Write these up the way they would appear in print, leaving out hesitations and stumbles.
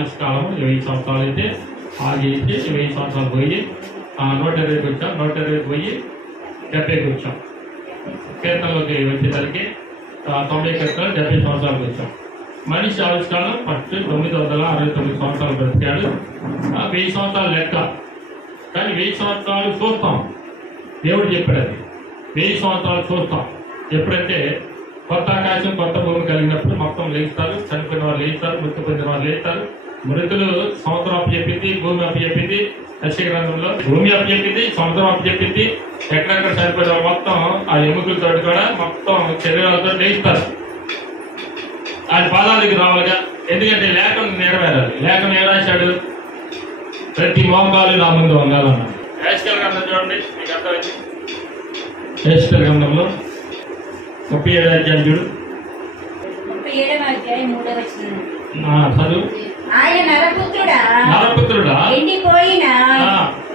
ఆయుష్ కాలం 1000 సంవత్సరాలు అయితే ఆగేసి 1000 సంవత్సరాలు పోయి 120కి వచ్చాం, 120 పోయి 70కి వచ్చాం. కీర్తనలోకి వచ్చేసరికి 90 కీర్తనలు 70 సంవత్సరాలకు వచ్చాం. మనిషి ఆవిష్కారం ఫస్ట్ 969 సంవత్సరాలు బ్రతికాడు. 1000 సంవత్సరాలు లెక్క, కానీ 1000 సంవత్సరాలు చూస్తాం. దేవుడు చెప్పాడు అది 1000 సంవత్సరాలు చూస్తాం. ఎప్పుడంటే కొత్త ఆకాశం కొత్త భూమి కలిగినప్పుడు మొత్తం లేస్తారు, చనిపోయిన వారు లేస్తారు, మృతి పొందిన వారు లేస్తారు. మృతులు సంవత్సరం అప్పు చెప్పింది, భూమి అప్పు చెప్పింది. యెషయా గ్రంథంలో భూమి అప్పు చెప్పింది, సంవత్సరం అప్పు చెప్పింది. ఎక్కడెక్కడ చనిపోయిన వారు మొత్తం ఆ ఎముకలతో కూడా మొత్తం శరీరాలతో లేస్తారు. ఆయన పాదాలకి రావాలిగా, ఎందుకంటే లేఖను నెరవేరాలి. లేఖను ఏం రాశాడు? ప్రతి మోకాలు నా ముందు వంగాలన్నాడు. యెషయా గ్రంథం చూడండి, మీకు అర్థమైంది. యెషయా గ్రంథంలో 37వ అధ్యాయం చూడు. 37వ అధ్యాయం 3వ వచనం. చదువు. ఆయన నరపుత్రుడా, ఎండిపోయిన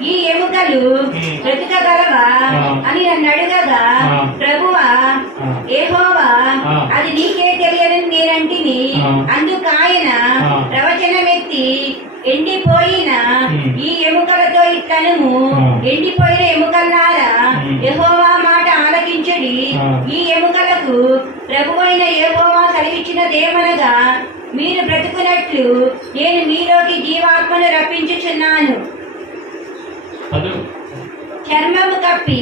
ఈ ఎముకలు బ్రతకగలవా అని నన్ను అడగగా, ప్రభువా యెహోవా అది నీకే తెలియదని నేనంటిని. అందుకు ఆయన ప్రవచనమెత్తి, ఎండిపోయిన ఈ ఎముకలతో ఇట్లనుము, ఎండిపోయిన ఎముకల్లారా యెహోవా మాట ఆలకించడి. ఈ ఎముకలకు ప్రభువైన యెహోవా సెలవిచ్చినదేమనగా, మీరు బ్రతుకున్నట్లు నేను మీలోకి జీవాత్మను రప్పించుచున్నాను. చర్మము కప్పి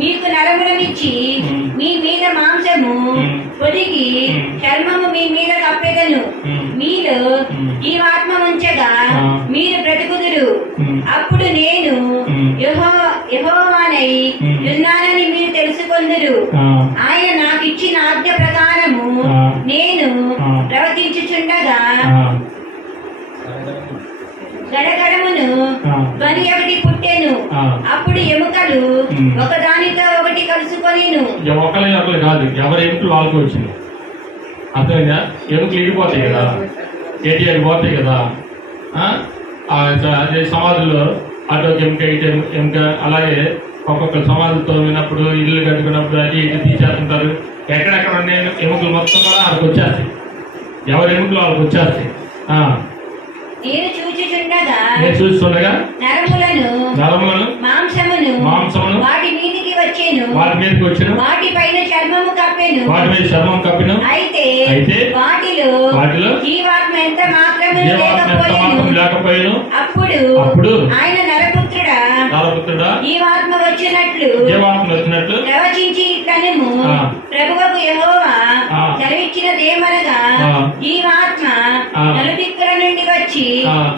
మీకు నరములనిచ్చి మీ మీద మాంసము పొదిగి చర్మము మీ మీద కప్పెదను. మీలో జీవాత్మ ఉంచగా మీరు బ్రతుకుదురు. అప్పుడు నేను యెహోవానై ఉన్నానని మీరు తెలుసుకొందురు. ఆయన నాకు ఇచ్చిన ఆజ్ఞ ప్రకారము నేను ప్రవర్తించుచుండగా గడగడమును ధ్వని ఒకటి పుట్టెను. అప్పుడు ఎముకలు ఒకదానితో ఒకటి కలుసుకొనిను. ఒకరు కాదు, ఎవరి ఎముకలు వాళ్ళకి వచ్చింది. అర్థమైందా? ఎముకలు ఇడిపోతాయి కదా, ఏటీఆర్ పోతాయి కదా. అదే సమాధుల్లో అటు ఎముక ఇటు ఎముక, అలాగే ఒక్కొక్క సమాధులతో విన్నప్పుడు ఇల్లు కట్టుకున్నప్పుడు అది ఇటు తీసేస్తుంటారు. ఎక్కడెక్కడ ఉన్నాయి ఎముకలు మొత్తం కూడా వాళ్ళకి వచ్చేస్తాయి. ఎవరి ఎముకలు వాళ్ళకి వచ్చేస్తాయి. నేను చూస్తుండగా నరములను మాంసమును వాటి మీదకి వచ్చాను, వాటి పైన చర్మము కప్పెను. అయితే వాటిలో జీవాత్మ ఎంత మాత్రము లేకపోయెను. అప్పుడు ఆయన నరపుత్రుడా జీవాత్మ వచ్చినట్లు ప్రవచించి ఇట్లనెము, ప్రభువుకు యెహోవా సెలవిచ్చినదేమనగా, జీవాత్మ నలుదిక్కుల నుండి వచ్చి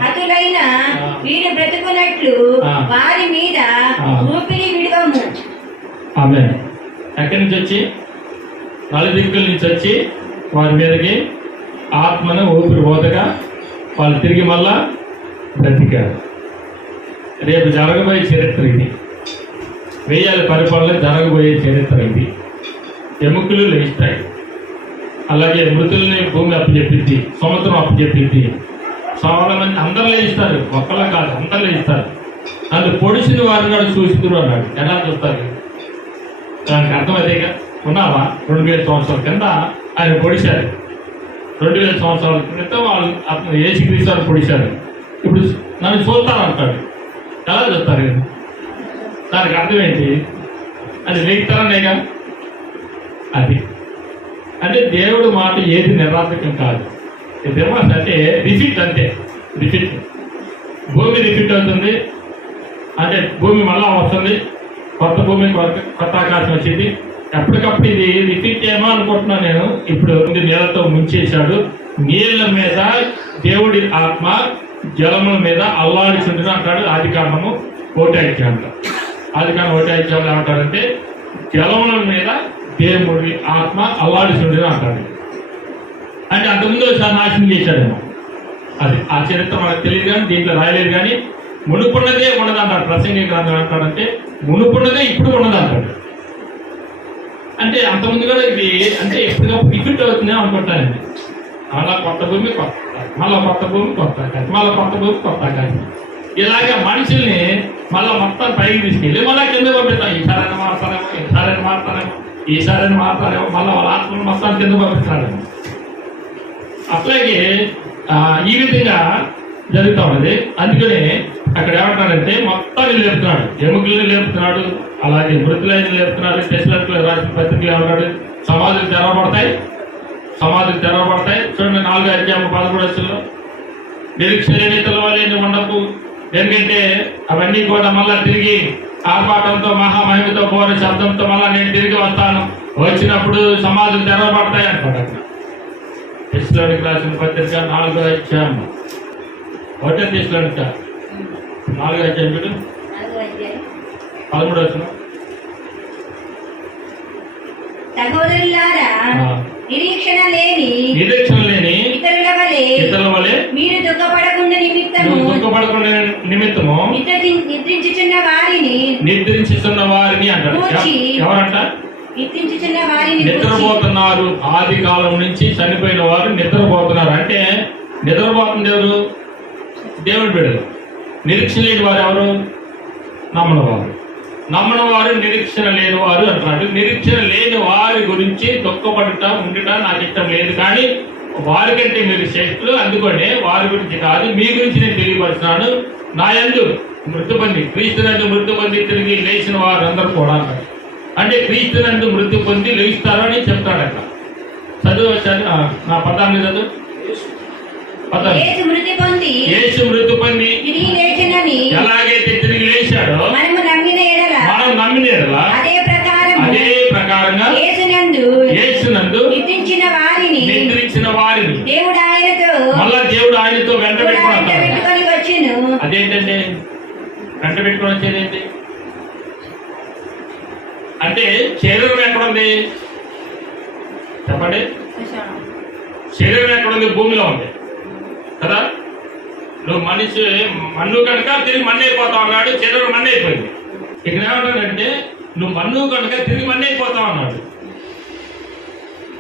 హతులైన వీరు బ్రతుకున్నట్లు వారి మీద ఊపిరి విడువము. ఆమేన్. ఎక్కడి నుంచి వచ్చి? నలుదిక్కుల నుంచి వచ్చి వారి మీదకి ఆత్మను ఊపిరి పోతగా వాళ్ళు తిరిగి మళ్ళా బ్రతికారు. రేపు జరగబోయే చరిత్ర ఇది. 1000 పరిపాలన జరగబోయే చరిత్ర ఇది. ఎముకలు లేస్తాయి. అలాగే మృతుల్ని భూమి అప్పచెప్పింది, సముద్రం అప్పచెప్పింది. చాలా మంది అందరూ లేస్తారు, ఒక్కళ్ళ కాదు, అందరూ లేస్తారు. అందులో పొడిచిన వారిని కూడా చూస్తున్నారు అన్నాడు. ఎలా చూస్తారు? దానికి అర్థం అదేగా. ఉన్నావా? 2000 సంవత్సరాల కింద ఆయన పొడిచారు. 2000 సంవత్సరాల క్రితం వాళ్ళు అతను యేసుక్రీస్తు పొడిచారు. ఇప్పుడు నన్ను చూస్తారు అంటాడు. ఎలా చూస్తారు? దానికి అర్థం ఏంటి? అది లేస్తారనేగా. అది అంటే దేవుడు మాట ఏది నిరార్థకం కాదు. రివర్స్ అంటే రిపీట్, అంతే రిపీట్. భూమి రిపీట్ అవుతుంది అంటే భూమి మళ్ళా వస్తుంది, కొత్త భూమి కొత్త ఆకాశం వచ్చింది. ఎప్పటికప్పుడు ఇది రిపీట్ ఏమో అనుకుంటున్నాను నేను. ఇప్పుడు నీళ్ళతో ముంచేశాడు. నీళ్ళ మీద దేవుడి ఆత్మ జలముల మీద అల్లాడిచుంటున్నా అంటాడు. ఆదికాండము 1:5 ఆదికాండం 1:5 ఏమంటారంటే, జలముల మీద దేవుడి ఆత్మ అల్లాడిచుంటున్నా అంటాడు. అంటే అంతకుముందు ఒకసారి నాశనం చేశాడేమో. అది ఆ చరిత్ర మనకు తెలియదు, కానీ దీంట్లో రాయలేదు. కానీ మునుపున్నదే ఉండదంటాడు. ప్రసంగి గ్రంథం అంటాడంటే మునుపున్నదే ఇప్పుడు ఉండదంటాడు. అంటే అంతకుముందు కూడా ఇది అంటే ఎప్పటికప్పుడు రిపీట్ అవుతుందే అనుకుంటానండి. మళ్ళా కొత్త భూమి కొత్త, మళ్ళీ కొత్త భూమి కొత్త ఆకాశం, మళ్ళీ కొత్త భూమి కొత్త ఆకాశం. ఇలాగే మనుషుల్ని మళ్ళీ మొత్తం పైకి తీసుకెళ్ళి మళ్ళీ కింద పంపిస్తాం. ఈసారైనా మారుతారేమో, ఈసారైనా మారుతారేమో, ఈసారైనా మారుతారేమో, మళ్ళీ వాళ్ళ ఆత్మను మొత్తాన్ని కింద పంపిస్తారేమో. అట్లాగే ఈ విధంగా జరుగుతూ ఉన్నది. అందుకనే అక్కడ ఏమంటాడంటే మొత్తాన్ని లేపుతున్నాడు, ఎముకలను లేపుతున్నాడు, అలాగే మృతులైన లేపుతున్నాడు. టెస్ట్లకు రాసిన పత్రికలు ఏమన్నాడు? సమాధులు తెరవబడతాయి, సమాధులు తెరవబడతాయి. చూడండి 4వ అధ్యాయం 11వ నిరీక్షణ లేని తెలవలేని ఉండకు, ఎందుకంటే అవన్నీ కూడా మళ్ళా తిరిగి ఆర్భాటంతో మహామహిమతో కోర శబ్దంతో మళ్ళా నేను తిరిగి వస్తాను, వచ్చినప్పుడు సమాధులు తెరవబడతాయి అంటాడు. అక్కడ టెస్ట్లోనికి రాసిన పత్రిక 4వ అధ్యాయం 1వ టెస్ట్లోనిక 4వ అధ్యాయం 13వ సహోదరులారా, నిరీక్షణ లేని ఇతరుల వలె మీరు దుఃఖపడకుండా నిమిత్తము నిద్రించుచున్న వారిని అంటారు. ఎవరంట? నిద్రపోతున్నారు. ఆది కాలం నుంచి చనిపోయిన వారు నిద్రపోతున్నారు. అంటే నిద్రపోతుంది ఎవరు? దేవుడి బిడ్డలు. నిరీక్షణ లేని వారు ఎవరు? నమ్మని వారు నిరీక్షణ లేని వారు అంటున్నాడు. నిరీక్షణ లేని వారి గురించి దుఃఖపడుట ఉండుట నాకు ఇష్టం లేదు, కానీ వారికంటే మీరు శ్రేష్ఠులు, అందుకనే వారి గురించి కాదు మీ గురించి నేను తెలియపరుస్తున్నాను. నా యందు మృతి పొంది క్రీస్తునందు మృతి పొంది తిరిగి లేచిన వారు అందరూ కూడా అంటారు. అంటే క్రీస్తునందు మృతి పొంది లేస్తారు అని చెప్తాడట. చదువు నా 14 చదువు. యేసు మృతి పొంది ఎలాగైతే తిరిగి లేచాడో మనం నమ్మిన ఎడల అదే ప్రకారంగా యేసునందు నిద్రించిన వారిని మళ్ళా దేవుడు ఆయనతో వెంట పెట్టుకుని వచ్చాను. అదేంటండి వెంట పెట్టుకుని వచ్చేదేంటి అంటే? శరీరం ఎక్కడుంది చెప్పండి? శరీరం ఎక్కడుంది? భూమిలో ఉంది కదా. నువ్వు మనిషి మన్ను కనుక తిరిగి మన్ను అయిపోతావు అన్నాడు. శరీరం మన్ను అయిపోయింది. ఇక్కడ ఏమంటాడంటే నువ్వు మన్ను కనుక తిరిగి మన్ను అయిపోతావు అన్నాడు.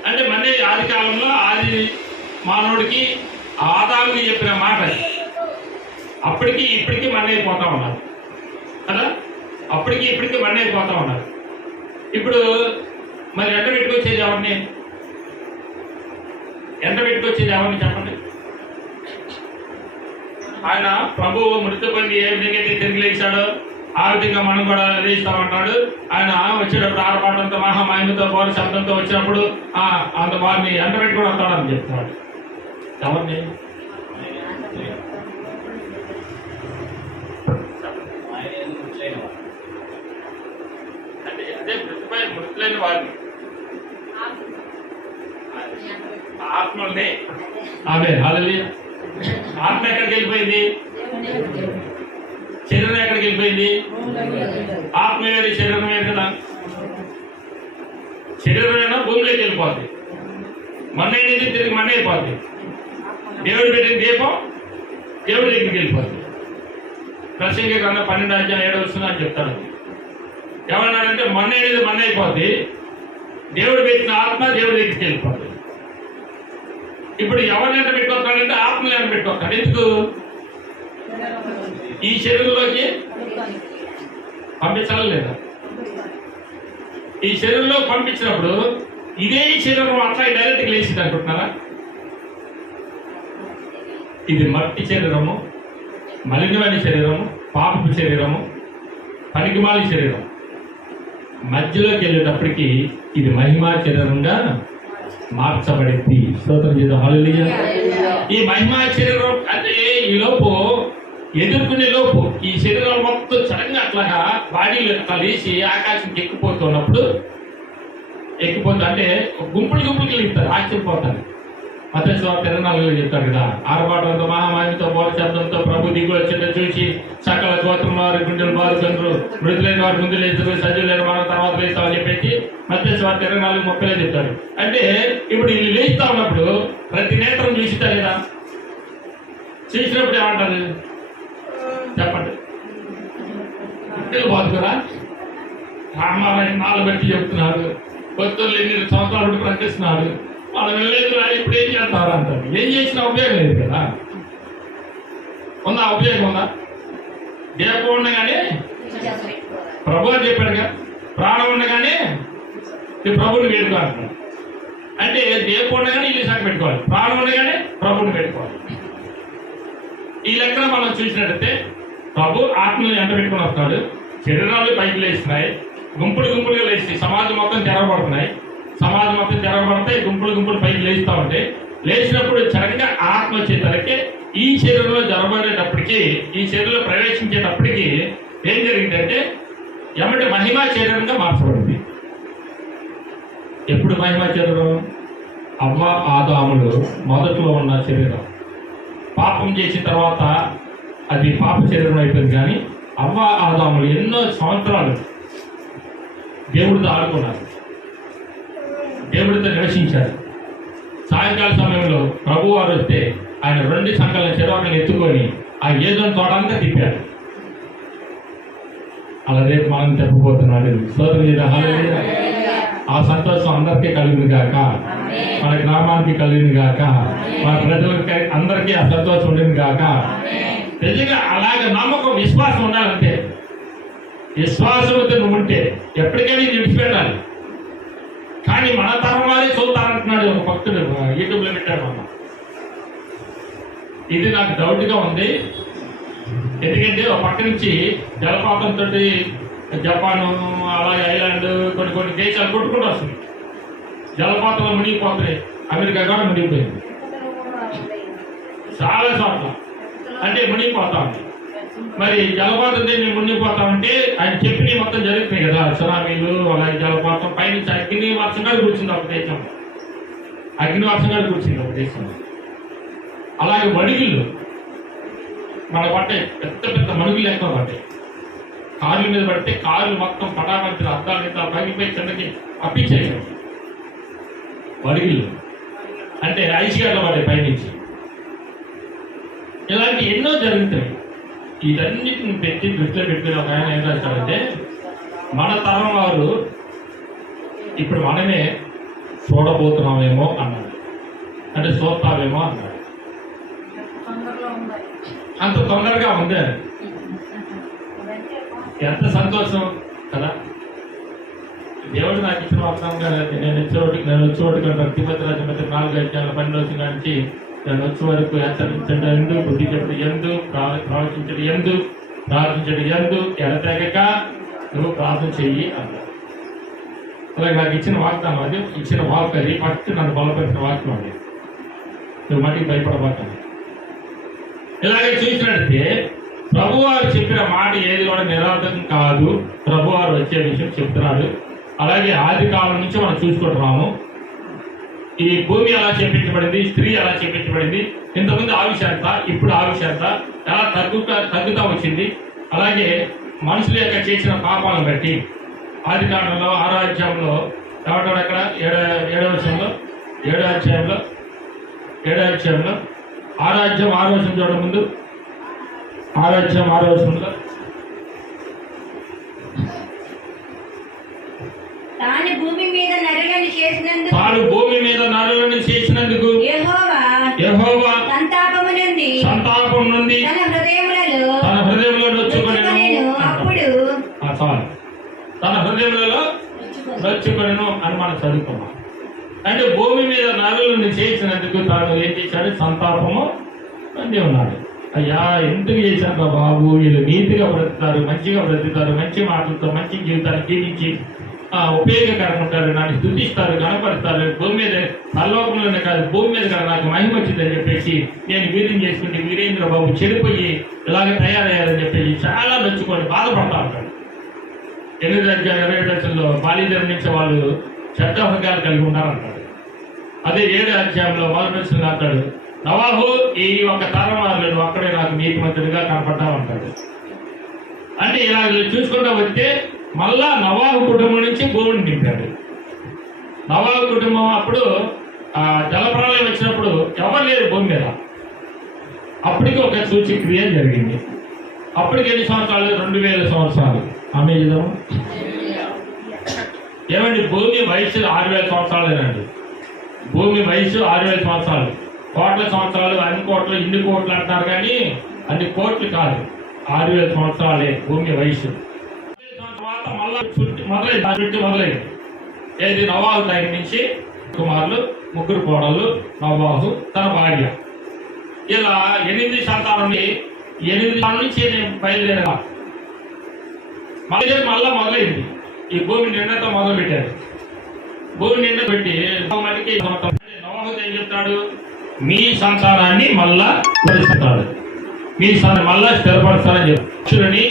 అంటే మన్నే ఆది కాలంలో ఆది మానవుడికి ఆదాముకి చెప్పిన మాట. అప్పటికి ఇప్పటికీ మన్ను అయిపోతా ఉన్నారు కదా. అప్పటికి ఇప్పటికీ మన్ను అయిపోతా ఉన్నారు. ఇప్పుడు మరి ఎండ పెట్టుకొచ్చేది ఎవరిని? చెప్పండి. ఆయన ప్రభువు మృతి పొంది ఏ విధంగా అయితే తిరిగి లేచాడో ఆ విధంగా మనం కూడా లేస్తామంటాడు. ఆయన వచ్చేటప్పుడు ఆర్భాటంతో మహామహిమతో పౌర శబ్దంతో వచ్చినప్పుడు అంత వారిని ఎండ పెట్టుకుని వస్తాడని చెప్తున్నాడు. ఎవరిని? అంటే అదే మృతులైన వారిని, ఆత్మల్ని. ఆమె హల్లెలూయా. ఆత్మ ఎక్కడికి వెళ్ళిపోయింది? శరీరం ఎక్కడికి వెళ్ళిపోయింది? ఆత్మ వేరు, శరీరం వేరు కదా. శరీరమైనా భూమిలోకి వెళ్ళిపోద్ది, మన్నైనది తిరిగి మన్న అయిపోద్ది. దేవుడు పెట్టిన దీపం దేవుడి దగ్గరికి వెళ్ళిపోద్ది. ప్రసంగి కన్నా 12వ అధ్యాయం 7వ వచనం అని చెప్తాడు. ఏమన్నాడంటే మన్నైనది మన్న అయిపోద్ది, దేవుడు పెట్టిన ఆత్మ దేవుడి దగ్గరికి వెళ్ళిపోద్ది. ఇప్పుడు ఎవరినైనా పెట్టుకొస్తాడంటే ఆత్మని పెట్టుకొస్తాడు. ఎందుకు? ఈ శరీరంలోకి పంపించాలి లేదా? ఈ శరీరంలో పంపించినప్పుడు ఇదే శరీరం అట్లా డైరెక్ట్గా లేచింది అనుకుంటున్నారా? ఇది మట్టి శరీరము, మలినమైన శరీరము, పాపపు శరీరము, పనికిమాలి శరీరం. మధ్యలోకి వెళ్ళేటప్పటికి ఇది మహిమా శరీరంగా మార్చబడింది. స్తోత్రం చేద్దాం. హల్లెలూయా. ఈ మహిమా శరీరం అంటే ఈ లోపు ఎదుర్కొనే లోపు ఈ శరీరం మొత్తం సడన్గా అట్లాగా బాడీలో అట్లా లేచి ఆకాశంకి ఎక్కిపోతున్నప్పుడు అంటే గుంపులకి వెళ్తారు, ఆశ్చర్యపోతారు. మత్తయి సువార్త 24లో చెప్తాడు కదా, ఆర్భాటంతో మహామహిమతో పౌర శబ్దంతో ప్రభు దిగులు వచ్చిందో చూసి సకల గోత్రం వారి గుండెలు బాదుకుంటారు, మృతులైన వారి ముందు లేచి సజీవులైన వారి తర్వాత లేస్తామని చెప్పేసి మత్తయి సువార్త 24:30లో చెప్తాడు. అంటే ఇప్పుడు వీళ్ళు లేస్తా ఉన్నప్పుడు ప్రతి నేత్రం చూసిస్తారు కదా. చూసినప్పుడు ఏమంటారు చెప్పండి? గుండెలు బాదుకురా, రామారాయణ నాలుగు బట్టి చెప్తున్నాడు, కొత్తలు 8 సంవత్సరాల బట్టి ప్రకటిస్తున్నాడు, వాళ్ళు వెళ్ళలేదు, ఇప్పుడు ఏం చేస్తారు అంటారు. ఏం చేసినా ఉపయోగం లేదు కదా. ఉందా? ఉపయోగం ఉందా? దీపం ఉండగానే ప్రభు అని చెప్పాడు కదా, ప్రాణం ఉండగానే ఈ ప్రభుని వేడుకో అంటాడు. అంటే దీపం ఉండగానే ఇల్లు సాకు పెట్టుకోవాలి, ప్రాణం ఉండగానే ప్రభుని పెట్టుకోవాలి. ఈ లెక్కన మనం చూసినట్టయితే ప్రభు ఆత్మని ఎంట పెట్టుకుని వస్తాడు, శరీరాలు పైకి లేస్తున్నాయి, గుంపులు గుంపులుగా లేచి సమాజం మొత్తం తెరవబడుతున్నాయి, సమాజం మొత్తం తెరవబడితే గుంపులు గుంపులు పైకి లేస్తూ ఉంటాయి. లేచినప్పుడు సడన్గా ఆత్మ వచ్చేసరికి ఈ శరీరంలో జరబడేటప్పటికి, ఈ శరీరంలో ప్రవేశించేటప్పటికి ఏం జరిగిందంటే ఎమ్మటి మహిమా శరీరంగా మార్చబడింది. ఎప్పుడు మహిమా శరీరం? అవ్వ ఆదాములు మొదట్లో ఉన్న శరీరం పాపం చేసిన తర్వాత అది పాప శరీరం అయిపోయింది. కానీ అవ్వ ఆదాములు ఎన్నో సంవత్సరాలు దేవుడితో ఆడుకున్నారు, దేవుడితో నివసించారు. సాయంకాల సమయంలో ప్రభు వారు వస్తే ఆయన 2 సంకల చెరువులను ఎత్తుకొని ఆ ఏదోని తోటంతా తిప్పారు. అలా రేపు మనం చెప్పబోతున్నాడు. ఆ సంతోషం అందరికీ కలిగింది గాక, మన గ్రామానికి కలిగింది గాక, మన ప్రజలకి అందరికీ ఆ సంతోషం ఉండింది గాక. నిజంగా అలాగే నమ్మకం, విశ్వాసం ఉండాలంటే, విశ్వాసంతో నువ్వు ఉంటే ఎప్పటికైనా విడిచిపెట్టాలి. కానీ మన తరం వారే చూస్తారంటున్నాడు ఒక భక్తుడు, యూట్యూబ్లో పెట్టాడు. అన్న ఇది నాకు డౌట్గా ఉంది. ఎందుకంటే ఒక పక్క నుంచి జలపాతంతో జపాను, అలాగే ఐలాండ్, కొన్ని దేశాలు కొట్టుకుంటూ వస్తుంది. జలపాతంలో మునిగిపోతున్నాయి. అమెరికా కూడా మునిగిపోయింది, చాలా చోట్ల అంటే మునిగిపోతా ఉంది. మరి జలపాతం నేను మునిగిపోతామంటే ఆయన చెప్పినవి మొత్తం జరుగుతున్నాయి కదా, సునామీలు, అలాగే జలపాతం. పైనుంచి అగ్ని వర్షంగా కూర్చుంది ఒక దేశంలో, అగ్ని వర్షంగా కూర్చుంది ఒక దేశంలో. అలాగే మడుగులు మన పట్టాయి, పెద్ద పెద్ద మడుగులు ఎక్కువ పడ్డాయి. కార్ల మీద పడితే కార్లు మొత్తం పటాపంచులు, అద్దాలు ఇంత పగిలిపోయి కిందకి అప్పించాయి. మడుగులు అంటే ఐస్ గడ్డలు పడ్డాయి పైనుంచి. ఇలాంటి ఎన్నో జరుగుతాయి. వీటన్నిటిని పెట్టి దృష్టిలో పెట్టుకుని ఒక ఆయన ఏం రాస్తాడంటే, మన తరం వారు ఇప్పుడు మనమే చూడబోతున్నామేమో అన్నాడు. అంటే చూస్తామేమో అన్నాడు. అంత తొందరగా ఉంది. ఎంత సంతోషం కదా. దేవుడు నాకు ఇచ్చిన వాగ్దానంగా నేను వచ్చే వాటికి అంటారు. తిమ్మతి రాజు 4:12 నుంచి నేను వచ్చే వరకు హెచ్చరించండి ఎందు, బుద్ధి చెప్పడు ఎందు, ప్రవచించడు ఎందు, ప్రార్థించడు ఎందు, ఎడతెగక నువ్వు ప్రార్థన చెయ్యి అన్నారు. అలాగే నాకు ఇచ్చిన వాగ్దానం, అది ఇచ్చిన వాక్, అది ఫస్ట్ నన్ను బలపరిచిన వాక్యం అది. నువ్వు మట్టికి భయపడబోతాను. ఇలాగే చూసినట్టే ప్రభువారు చెప్పిన మాట ఏది కూడా నిరార్థకం కాదు. ప్రభువారు వచ్చే విషయం చెప్తున్నాడు. అలాగే ఆది కాలం నుంచి మనం చూసుకుంటున్నాము. ఈ భూమి ఎలా చెప్పించబడింది, స్త్రీ ఎలా చెప్పించబడింది, ఇంతకుముందు ఆవిషంత, ఇప్పుడు ఆవిషంత ఎలా తగ్గుతా వచ్చింది. అలాగే మనుషుల యొక్క చేసిన పాపాలను బట్టి ఆది కాలంలో 6వ అధ్యాయంలో ఎవటో ఎక్కడ 7వ అధ్యాయంలో 6వ అధ్యాయం 6వ వచనం చూడడం ముందు 6వ అధ్యాయం 6వ వచనంలో తాను భూమి మీద నరులను చేసినందుకు యెహోవా సంతాపం నుండి తన హృదయంలో నొచ్చుకొనెను. అప్పుడు తన హృదయంలో నొచ్చుకొనెను అని మనం చదువుకున్నాం. అంటే భూమి మీద నరులను చేసినందుకు తాను ఏం చేశాడు? సంతాపము అంది ఉన్నాడు. అయ్యా ఎందుకు చేశాను బాబు, వీళ్ళు నీతిగా బ్రతుకుతారు, మంచిగా బ్రతుకుతారు, మంచి మాటలతో మంచి జీవితాన్ని జీవించి ఉపయోగకరంగా ఉంటారు, నన్ను స్తుతిస్తారు, కనపరుస్తారు. భూమి మీద పరలోకంలోనే కాదు, భూమి మీద కూడా నాకు మహిమ వచ్చిందని చెప్పేసి నేను వీరిని చేసుకుంటే వీరేంద్ర బాబు చెడిపోయి ఇలాగే తయారయ్యారని చెప్పేసి చాలా నొచ్చుకొని బాధపడతా ఉంటాడు. 8:27 బాల్యజన్మించే వాళ్ళు చెడ్డ హృదయాలు కలిగి ఉన్నారంటాడు. అదే 7వ అధ్యాయంలో మొదటి అంటాడు, నవాహు ఈ ఒక తరం వాళ్ళు అక్కడే నాకు నీతిమంతుడిగా కనపడ్డామంటాడు. అంటే ఇలా చూసుకుంటా వస్తే మళ్ళా నవాహు కుటుంబం నుంచి భూమిని నింపాడు. నవాహు కుటుంబం అప్పుడు జలప్రలయం వచ్చినప్పుడు ఎవరు లేరు భూమి మీద. అప్పటికి ఒక సూచక్రియ జరిగింది. అప్పటికి ఎన్ని సంవత్సరాలు? 2000 సంవత్సరాలు. ఆమె ఏమండి, భూమి వయసు 6000 సంవత్సరాలేనండి. భూమి వయసు 6000 సంవత్సరాలు. కోట్ల సంవత్సరాలు, అన్ని కోట్లు, ఇన్ని కోట్లు అంటారు కానీ అన్ని కోట్లు కాదు, 6000 సంవత్సరాలే భూమి వయసు. తర్వాత మళ్ళా మొదలైంది. ఏది? నవాహు దగ్గర నుంచి కుమారులు, 3 కోడళ్ళు, నవాహు తన భార్య, ఇలా 8 సంతానం చూడండి 8 నుంచి నేను బయలుదేరా మళ్ళా మొదలైంది. ఈ భూమి నిండతో మొదలు పెట్టారు. భూమి నిండ పెట్టి మటుకి నోహు ఏం చెప్తాడు, మీ సంతానాన్ని మళ్ళా పరిస్తాడు, మీ మళ్ళా స్థిరపరుస్తానని చెప్తాడని,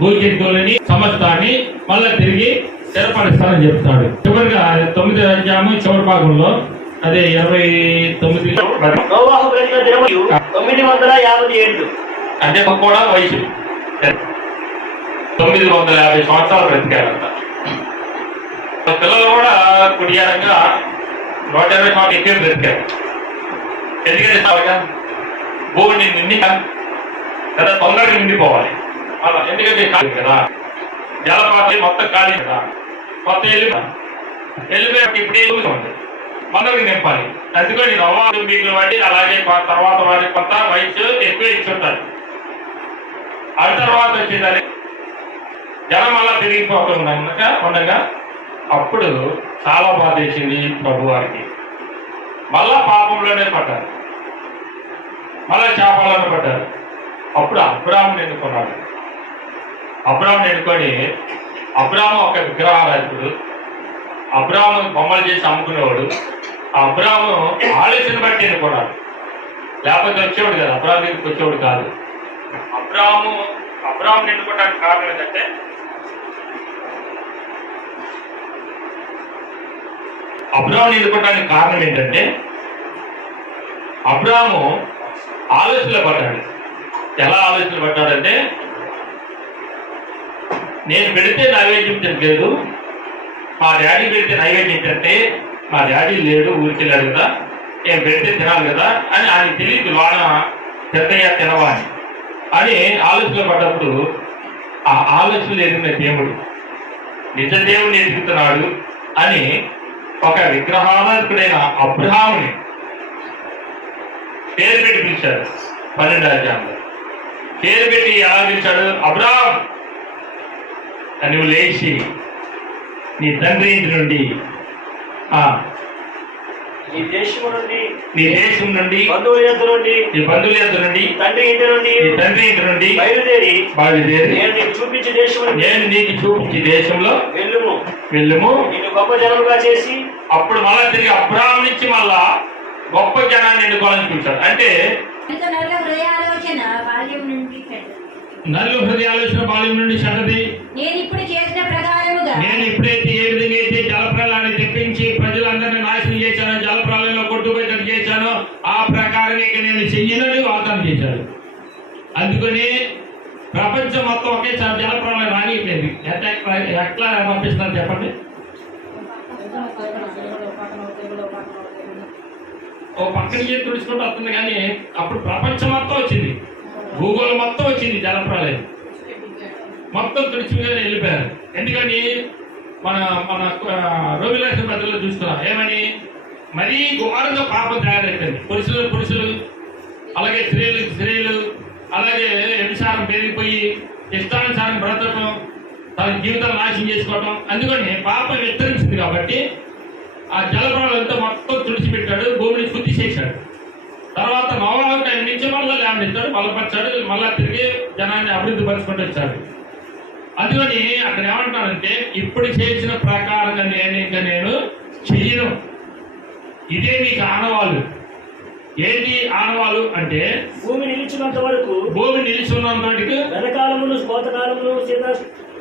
భూజంతువులని సమస్తాన్ని మళ్ళా తిరిగి స్థిరపరుస్తానని చెప్తాడు. చివరిగా 9వ అధ్యాయం చివరి భాగంలో అదే 29 నోవాహు బ్రతికిన దినములు 950 అంటే కూడా వయసు 950 సంవత్సరాలు బ్రతికారంట. పిల్లలు కూడా కుడియారంగా 120 సంవత్సరాలు ఎక్కువ బ్రతికారు. ఎందుకంటే భూమిని నిండి కదా, తొందరగా నిండిపోవాలి. అలా ఎందుకంటే ఖాళీ కదా, జలపాతం మొత్తం ఖాళీ కదా, కొత్త వెళ్ళిపోయి ఇప్పుడే ఉంది, తొందరగా నింపాలి. అందుకని నోవాహు మీకు వాడి అలాగే తర్వాత వాడి కొంత వయసు ఎక్కువ ఇచ్చుంటారు. ఆ తర్వాత వచ్చేదాన్ని జనం అలా ఉండగా అప్పుడు చాలా బాధ వేసింది ప్రభు వారికి. మళ్ళా పాపంలోనే పడ్డారు, మళ్ళా చేపలను పడ్డారు. అప్పుడు అబ్రాహాముని ఎన్నుకున్నాడు. అబ్రాహాముని ఎన్నుకొని, అబ్రాహాము ఒక విగ్రహారాధకుడు, అబ్రాహాము బొమ్మలు చేసి అమ్ముకునేవాడు. ఆ అబ్రాహాము ఆలోచన బట్టి ఎన్నుకున్నాడు, లేకపోతే వచ్చేవాడు కదా, అబ్రాహాము దగ్గరికి వచ్చేవాడు కాదు. అబ్రాహాము ఎన్నుకోవడానికి కారణం ఏంటంటే, అబ్రాహాము ఎన్నుకోవడానికి కారణం ఏంటంటే అబ్రాహాము ఆలోచనలో పడ్డాడు. ఎలా ఆలోచన పడ్డాడంటే, నేను పెడితే నైవేద్యం తినలేదు, మా డాడీ పెడితే నైవేద్యం తింటే మా డాడీ లేడు, ఊరికెళ్ళాడు కదా, నేను పెడితే తినాలి కదా అని ఆయన తెలియదు, లోన పెద్దయ్యా తినవా అని ఆలోచనలో పడ్డప్పుడు ఆ ఆలోచనలు ఎదిగిన దేవుడు నిజ దేవుని ఎదుగుతున్నాడు అని ఒక విగ్రహారాధకుడైన అబ్రహాముని పేరు పెట్టి పిలిచాడు. 12వ అధ్యాయంలో పేరు పెట్టి ఎలా పిలిచాడు, అబ్రహాం నువ్వు లేచి నీ తండ్రి ఇంటి నుండి నీ దేశం నుండి బంధువుల యొద్ద నుండి నీ బంధువుల యొద్ద నుండి తండ్రి ఇంటి నుండి బయలుదేరి నేను నీకు చూపించే దేశంలో వెళ్ళుము నిన్ను గొప్ప జనముగా చేసి. అప్పుడు మళ్ళా తిరిగి అబ్రహాం నుంచి మళ్ళా గొప్ప జనాన్ని ఎన్నుకోవాలని చూశాడు. అంటే నల్లు హృదయాలోచన బాల్యం నుండి చెడ్డది. నేను ఇప్పుడైతే ఏ విధంగా అయితే జలప్రలయాన్ని తెప్పించి ప్రజలందరినీ నాశనం చేశానో, జలప్రలయంలో కొట్టుపోయేటట్టు చేశానో, ఆ ప్రకారం ఇక నేను చెయ్యనని వాగ్దానం చేశాడు. అందుకని ప్రపంచం మొత్తం ఒకేసారి జలప్రలయం రానియలేదు. ఎట్లా పంపిస్తున్నారు చెప్పండి? ఓ పక్కన చేసి తుడుచుకుంటూ వస్తుంది, కానీ అప్పుడు ప్రపంచం మొత్తం వచ్చింది, భూగోళం మొత్తం వచ్చింది జలప్రలయం, మొత్తం తుడిచిగా వెళ్ళిపోయారు. ఎందుకని మన రోగిలాస పద్ధతిలో చూస్తున్నాం. ఏమని మరీ ఘోరంగా పాపం తయారైపోయింది. పురుషులు అలాగే స్త్రీలు అలాగే వ్యభిచారం పెరిగిపోయి ఇష్టానుసారం బ్రతకడం, తన జీవితాలు నాశనం చేసుకోవడం. అందుకని పాపం విస్తరించింది కాబట్టి ఆ జలప్రలయంతో మొత్తం తుడిచిపెట్టాడు, భూమిని శుద్ధి చేశాడు. తర్వాత నోవాహు టైం నుంచి మళ్ళీ లేవనెత్తాడు, బలపరిచాడు, మళ్ళా తిరిగి జనాన్ని అభివృద్ధి పరుచుకుంటూ వచ్చాడు. అందుకని అక్కడ ఏమంటానంటే, ఇప్పుడు చేసిన ప్రకారంగా నేను చెయ్యను. ఇదే మీకు ఆనవాళ్ళు. ఏంటి ఆనవాళ్ళు అంటే, భూమి నిలిచినంత వరకు వెనకాలమును కోతకాలమును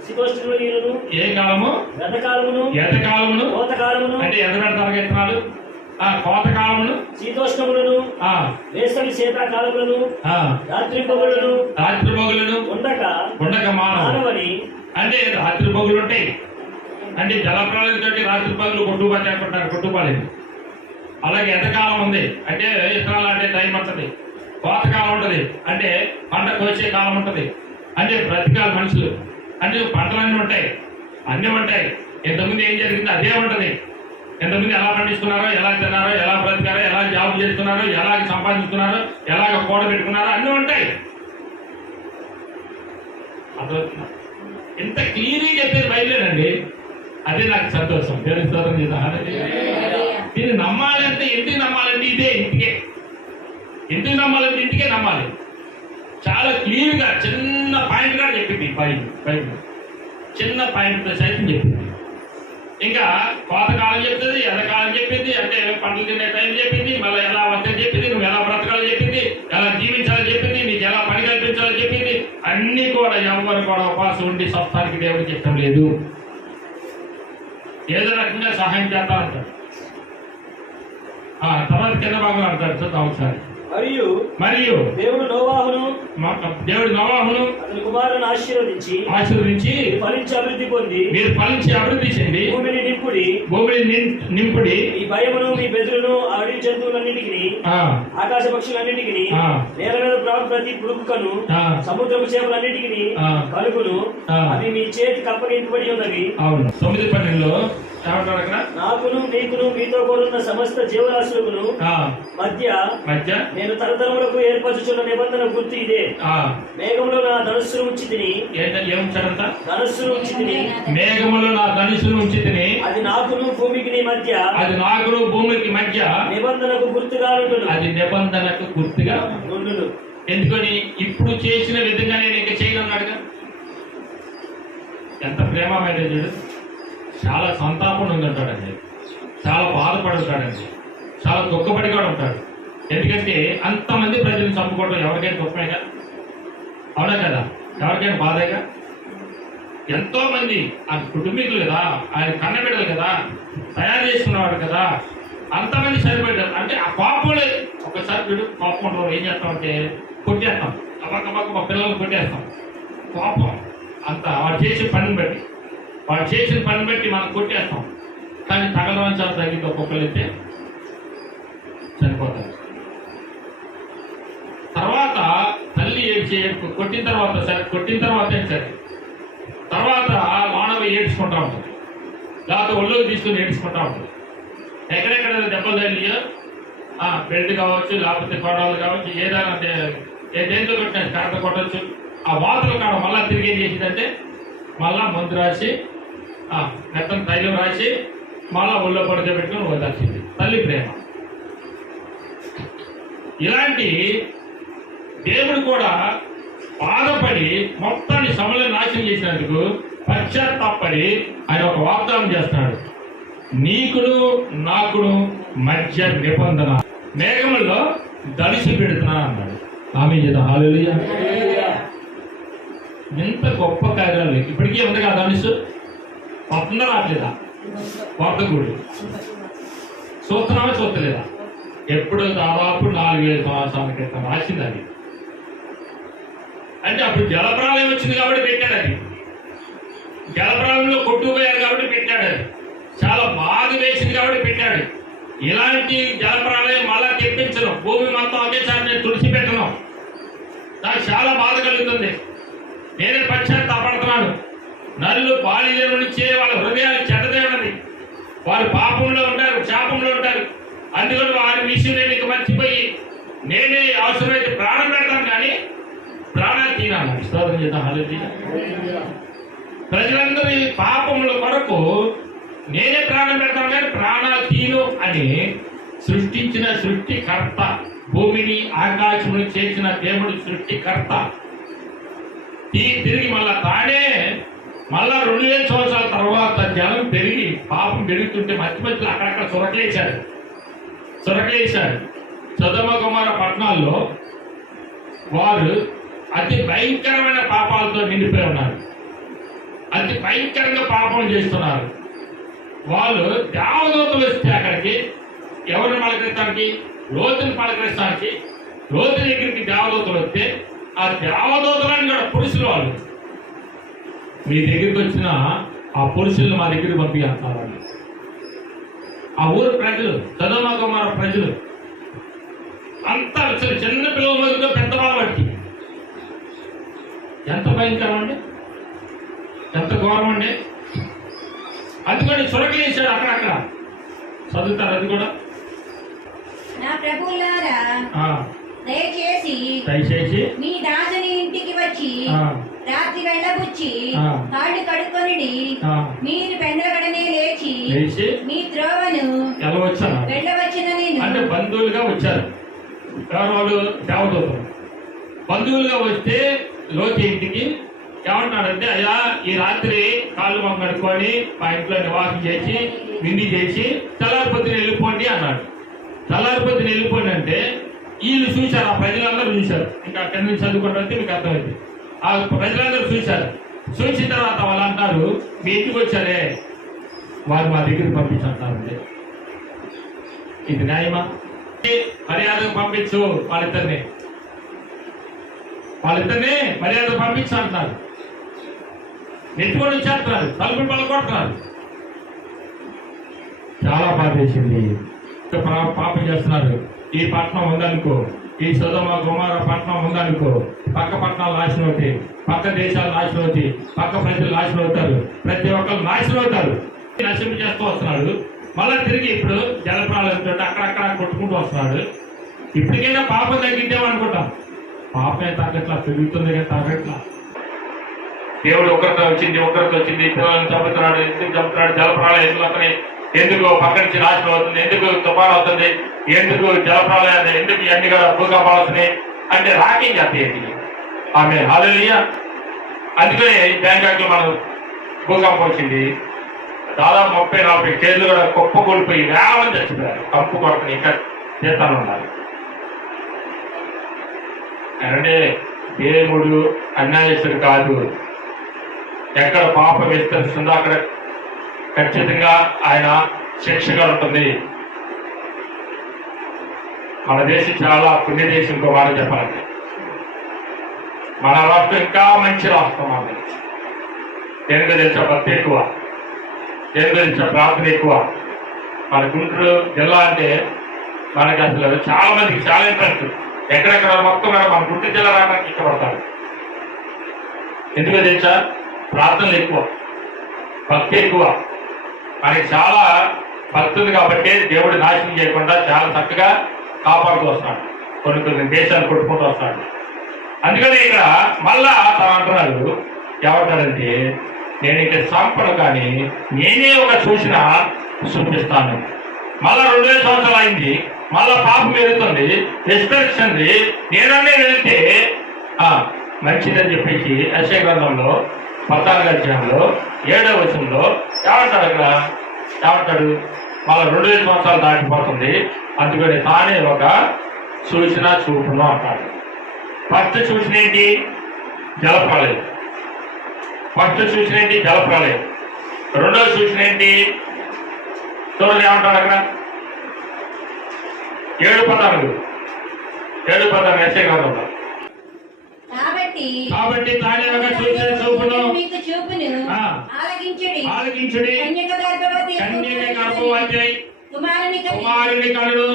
శీతోష్ణములు. ఏ కాలము? ఎతకాలమును కోతకాలమును. అంటే ఎదరెడతారు విత్తనాలు. కోతకాలమును శీతోష్ణములను, వేసవి శీతాకాలములను, రాత్రి పగులను ఉండక మానవని. అంటే రాత్రి పగులు ఉంటాయి. అంటే జలప్రలయంతో రాత్రి పగులు కొట్టుకోలేదు. అలాగే ఎంతకాలం ఉంది అంటే విత్తనాలు అంటే టైం ఉంటుంది. కోతకాలం ఉంటుంది అంటే పంట కోసే కాలం ఉంటుంది. అంటే బ్రతికాలి మనుషులు, అంటే పంటలన్నీ ఉంటాయి, అన్నీ ఉంటాయి. ఇంతకుముందు ఏం జరిగిందో అదే ఉంటుంది. ఎంతమంది ఎలా పండిస్తున్నారో, ఎలా తిన్నారో, ఎలా బ్రతికారో, ఎలా జాబ్ చేస్తున్నారో, ఎలా సంపాదిస్తున్నారో, ఎలాగ కూడ పెట్టుకున్నారో అన్నీ ఉంటాయి. ఇంత క్లియర్గా చెప్పేది బయలుదేరండి. అదే నాకు సంతోషం. తెలుసుకోవడం దీన్ని నమ్మాలంటే ఎందుకు నమ్మాలంటే ఇదే ఇంటికే నమ్మాలి. క్లియర్గా చిన్న పాయింట్ కూడా చెప్పింది బైబిల్ చిన్న పాయింట్తో సైతం చెప్పింది. ఇంకా కోతకాలం చెప్తుంది, ఎదకాలం చెప్పింది, అంటే పంటలు తినే టైం చెప్పింది, మళ్ళీ ఎలా వస్తే చెప్పింది, నువ్వు ఎలా బ్రతకాలో చెప్పింది, ఎలా జీవించాలో చెప్పింది, నీకు ఎలా పని కల్పించాలో చెప్పింది. అన్నీ కూడా ఎవరు కూడా ఉపవాసం ఉండి సప్తానికి దేవుడు చెప్పడం లేదు. ఏదో రకంగా సహాయం చేస్తానంటాడు. తర్వాత కింద భాగం అంటాడు చూద్దాం ఒకసారి. మరియు దేవుడు నోవాహును అతని కుమారులను ఆశీర్వదించి మీరు ఫలించి అభివృద్ధి చెంది భూమిని నింపుడి ఈ భయమును మీ బెదురును అడవి జంతువులన్నిటికి ఆకాశ పక్షులన్నిటికి నేల మీద ప్రాకు ప్రతి పురుగుకను సముద్రపు చేపలన్నిటికి కలుగును అవి మీ చేతికి అప్పగింపబడి ఉన్నవి. అవును 9:12 నాకును నీకును మీతో కూడా సమస్త జీవరాశులకు మధ్య నేను తరతరములకు ఏర్పరచుచున్న నిబంధన గుర్తు ఇదే. మేఘములో నా ధనుస్సును ఉంచి తిని మేఘములో నా ధనుస్సును ఉంచి తిని అది నాకును భూమికి మధ్య నిబంధనకు గుర్తుగా ఉండును. అది నిబంధనకు గుర్తుగా ఉండును. ఎందుకని ఇప్పుడు చేసిన విధంగా నేను ఇంకా చేయనన్నాడుగా. ఎంత ప్రేమమైన చూడు. చాలా సంతాపం ఉందంటాడండి, చాలా బాధపడుతాడండి, చాలా దుఃఖపడి కూడా ఉంటాడు. ఎందుకంటే అంతమంది ప్రజలను చంపుకోవడం ఎవరికైనా దుఃఖమేగా, అవునా కదా, ఎవరికైనా బాధేగా. ఎంతో మంది ఆ కుటుంబీకులు కదా, ఆయన కన్నబిడ్డలు కదా, తయారు చేసుకున్నవాడు కదా, అంతమంది చనిపోయారు. అంటే ఆ పాపంలో ఒకసారి వీడు పాపంలో ఏం చేస్తామంటే కొట్టేస్తాం, అమ్మకమ్మక మా పిల్లలు కొట్టేస్తాం. పాపం అంత వాడు చేసే పనిని బట్టి మనం కొట్టేస్తాం. కానీ తగలడం చాలా తగ్గింది. ఒక్కొక్కరు అయితే చనిపోతారు. తర్వాత తల్లి కొట్టిన తర్వాత ఏం సరే, తర్వాత మానవ ఏడ్చుకుంటా ఉంటుంది, లేకపోతే ఒళ్ళోకి తీసుకుని ఏడ్చుకుంటా ఉంటుంది. ఎక్కడెక్కడ దెబ్బలు తల్లియో బెల్ట్ కావచ్చు, లేకపోతే కొడాలు కావచ్చు, ఏదైనా దేంతో కొట్టిన కరెక్ట్ కొట్టచ్చు. ఆ వాతలు కాడ మళ్ళీ తిరిగి ఏం చేసిందంటే మళ్ళా మందు రాసి మెత్తని తైలం రాసి మళ్ళా ఒళ్ళో పడుకోబెట్టుకుని వదిలాల్సింది. తల్లి ప్రేమ. ఇలాంటి దేవుడు కూడా బాధపడి మొత్తాన్ని సమయంలో నాశనం చేసినందుకు పశ్చాత్తాపడి ఆయన ఒక వాగ్దానం చేస్తున్నాడు. నీకును నాకును మధ్య నిబంధన మేఘముల్లో దడిసి పెడుతున్నా అన్నాడు. ఆమె చేద్దాం. హల్లెలూయా. ఎంత గొప్ప కార్యాలు. ఇప్పటికీ ఉంది కదా ధనుసు, వస్తుందా రావట్లేదా? వద్దకూడదు. చూస్తలేదా? ఎప్పుడు దాదాపు 4000 సంవత్సరాల క్రితం రాసింది అది. అంటే అప్పుడు జలప్రాలయం వచ్చింది కాబట్టి పెట్టాడు. అది జలప్రాలయంలో కొట్టుకుపోయారు కాబట్టి పెట్టాడు. అది చాలా బాధ వేసింది కాబట్టి పెట్టాడు. ఇలాంటి జలప్రాలయం మళ్ళా తెప్పించను, భూమి మొత్తం ఒకేసారి నేను తుడిచిపెట్టను. నాకు చాలా బాధ కలుగుతుంది. నేనే పశ్చాత్తాపడుతున్నాను. నరులు బాల్యం నుంచే వాళ్ళ హృదయాలు చెడ్డదేమన్నది. వారు పాపంలో ఉంటారు, శాపంలో ఉంటారు. అందుకని వారి విషయం నేను ఇక మర్చిపోయి నేనే అవసరమైతే ప్రాణం పెడతాను, కానీ ప్రాణాలు తీనాను. స్తోత్రం చేద్దాం. హల్లెలూయా. ప్రజలందరి పాపముల కొరకు నేనే ప్రాణం పెడతాను, కానీ ప్రాణాలు తీను అని సృష్టించిన సృష్టికర్త, భూమిని ఆకాశమును చేసిన దేవుడు సృష్టికర్త తిరిగి మళ్ళా తానే మళ్ళా 2000 సంవత్సరాల తర్వాత జలం పెరిగి పాపం పెరుగుతుంటే మధ్యలో అక్కడక్కడ సొరకలేశాడు. సొదొమ గొమొర్ర పట్టణాల్లో వారు అతి భయంకరమైన పాపాలతో నిండిపోయి ఉన్నారు. అతి భయంకరంగా పాపం చేస్తున్నారు. వాళ్ళు దేవదూతలు వస్తే అక్కడికి ఎవరిని పలకరించడానికి, లోతుని పలకరించడానికి, లోతు దగ్గరికి దేవదూతలు వస్తే ఆ దేవదూతలని కూడా పురుషులు వాళ్ళు మీ దగ్గరికి వచ్చిన ఆ పురుషులను మా దగ్గరికి పంపిస్తున్నారు. ఆ ఊరు ప్రజలు, సొదొమ గొమొర్ర ప్రజలు అంతా చిన్న పిల్లల మధ్యలో పెద్దవాళ్ళు బట్టి ఎంత భయంకరం అండి, ఎంత ఘోరం అండి. అందుకని చురకలేశాడు అక్కడక్కడ. చదువుతారు అది కూడా. నా ప్రభువులారా దయచేసి మీ దాసుని ఇంటికి వచ్చి రాత్రి వెళ్ళబుచ్చి కాళ్ళు కడుక్కొని మీరు పెందలగడనే లేచి మీ త్రోవను వెళ్ళవచ్చిన నేను. అంటే బంధువులుగా వచ్చారు. వాళ్ళు దేవదూతలు బంధువులుగా వస్తే లోతు ఇంటికి ఏమంటాడంటే, అయ్యా ఈ రాత్రి కాళ్ళు మొక్క కడుక్కొని మా ఇంట్లో నివాసం చేసి విండి చేసి తెల్లారిపొద్దున వెళ్ళిపోండి అన్నాడు. తెల్లారిపొద్దున వెళ్ళిపోండి అంటే వీళ్ళు చూశారు, ఆ ప్రజలందరూ చూశారు. ఇంకా అక్కడి నుంచి చదువుకుంటే మీకు అర్థమైంది. ఆ ప్రజలందరూ చూశారు. చూసిన తర్వాత వాళ్ళు అంటారు, మీ ఇంటికి వచ్చారే వారు మా దగ్గరికి పంపించంటారండి. ఇది న్యాయమా? మర్యాదకు పంపించు వాళ్ళిద్దరిని మర్యాదకు పంపించు అంటున్నారు. నెట్టుకొని వచ్చేస్తున్నారు, తలుపులు పలకొడుతున్నారు. చాలా బాధ వేసింది. పాపం చేస్తున్నారు. ఈ పట్టణం ఉందనుకో, ఈ సొదమ గుమార పట్టణం ఉందనుకో, పక్క పట్టణాలు నాశనం అవుతాయి, పక్క దేశాలు నాశనం అవుతాయి, పక్క ప్రజలు నాశనం అవుతారు, ప్రతి ఒక్కరు నాశనం అవుతారు. నశింపు చేస్తూ వస్తున్నాడు. మళ్ళా తిరిగి ఇప్పుడు జలప్రాలయంతో అక్కడక్కడ కొట్టుకుంటూ వస్తున్నాడు. ఇప్పటికైనా పాపం తగ్గిద్దామనుకుంటాం. పాపమే తగ్గట్లా, పెరుగుతుంది కానీ తగ్గట్లా. దేవుడు ఒకరితో వచ్చింది పిల్లల్ని చంపుతున్నాడు. ఎందుకు చంపుతున్నాడు? జలప్రాలయం అతని ఎందుకు పక్క నుంచి నాశనం అవుతుంది, ఎందుకు తుఫాను అవుతుంది, ఎందుకు జలప్రాలయాన్ని, ఎందుకు ఇవన్నీ కూడా భూకంపాలు వస్తున్నాయి అంటే రాకేం చేస్తాయి ఆమె. హల్లెలూయా. అందుకనే బ్యాంకాక్ లో మనం భూకంపం వచ్చింది. దాదాపు 30-40 కేసులు కూడా కుప్ప కోల్పోయి వేలం చచ్చిపోయారు. కంపు కొరతని ఇంకా చేస్తాను ఉన్నారు. అంటే దేవుడు అన్యాయస్తుడు కాదు. ఎక్కడ పాపం విస్తరిస్తుందో అక్కడ ఖచ్చితంగా ఆయన శిక్షగా ఉంటుంది. మన దేశం చాలా పుణ్య దేశం. ఇంకో మాట చెప్పాలంటే మన రాష్ట్రం ఇంకా మంచి రాష్ట్రం. అది దేనికి తెలిసే భక్తి ఎక్కువ, దేనికి తెలిసే ప్రార్థన ఎక్కువ. మన గుంటూరు జిల్లా అంటే మనకి అసలు చాలా మందికి చాలా ఇంట్రెస్ట్. ఎక్కడెక్కడ మొత్తం మన గుంటూరు జిల్లా రావడానికి ఇష్టపడతారు. ఎందుకో తెలుసా? ప్రార్థనలు ఎక్కువ, భక్తి ఎక్కువ. మనకి చాలా భక్తి ఉంది కాబట్టి దేవుడు నాశనం చేయకుండా చాలా చక్కగా కాపాడుతూ వస్తున్నాడు. కొన్ని దేశాలు కొట్టుకుంటూ వస్తున్నాడు. అందుకని ఇక్కడ మళ్ళా తను అంటున్నాడు, ఏమంటాడంటే నేను ఇక్కడ సంపను కానీ నేనే ఒక సూచన చూపిస్తాను. మళ్ళా 2000 సంవత్సరాలు అయింది, మళ్ళా పాపం ఎదుగుతుంది, విస్తరిస్తుంది. నేననే వెళ్తే మంచిదని చెప్పేసి యెషయా గ్రంథంలో 14వ అధ్యాయంలో 7వ వచనంలో ఏమంటాడు? అక్కడ ఏమంటాడు? మళ్ళా 2000 సంవత్సరాలు దాటిపోతుంది, అందుకని తానే ఒక సూచన చూపును అంటాడు. ఫస్ట్ సూచన ఏంటి? జలప్రలయం. రెండవ సూచన ఏంటి? చూడండి ఏమంటాడు అక్కడ 7:14 యెషయా గ్రంథంలో. కాబట్టి తానే ఒక సూచన చూపును ఆలకించుడి. కన్యక గర్భవతి కుమారుని కనుడు,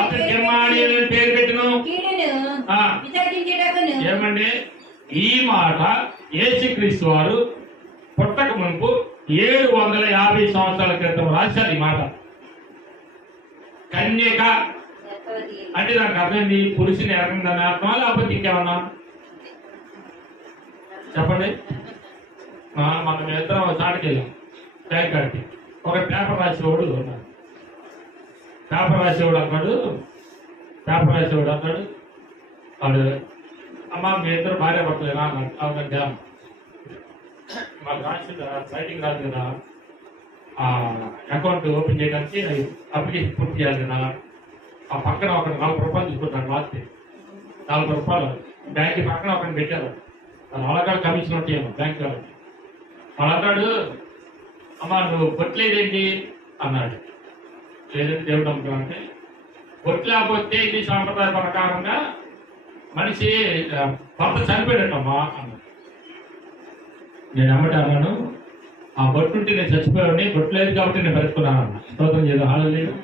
అతనికి ఇమ్మానుయేలు పేరు పెట్టును. ఏమండి? ఈ మాట యేసుక్రీస్తు వారు పుట్టక మునుపు 750 సంవత్సరాల క్రితం రాశారు ఈ మాట. కన్యక అంటే దానికి అర్థమైంది పురుషుని ఎరగందని అర్థమా, లేకపోతే ఇంకేమన్నా చెప్పండి. మనం ఇద్దరం చాటుకి వెళ్ళాం బ్యాంక్ కాడికి. ఒక పేపర్ రాసేవాడు ఉన్నాడు. పేపర్ రాసేవాడు అన్నాడు వాడు, అమ్మ మీ ఇద్దరు భార్య పడతలేనా అన్నాడు. అవునంటే మాకు రాసి రైటింగ్ రాదు కదా, అకౌంట్ ఓపెన్ చేయడానికి అప్లికేషన్ పూర్తి చేయాలి కదా. ఆ పక్కన ఒక 40 రూపాయలు తీసుకుంటాడు. లాస్ట్ 40 రూపాయలు బ్యాంక్ పక్కన ఒకరిని పెట్టారు. వాళ్ళకాడ కమిషన్ ఉంటాయేమో బ్యాంక్ వాళ్ళకి. వాళ్ళు అంటాడు, అమ్మ నువ్వు బొట్లేదేంటి అన్నాడు. లేదంటే దేవుడు నమ్మకం అంటే బొట్లు లేకపోతే ఇది సాంప్రదాయ ప్రకారంగా మనిషి భర్త చనిపోయాడమ్మా అన్నాడు. నేను అమ్మటాను ఆ బొట్టుంటే నేను చచ్చిపోయాడు, బొట్టు లేదు కాబట్టి నేను బ్రతుకున్నాను అన్న. స్తోత్రం చేయదు హాలెలూయా.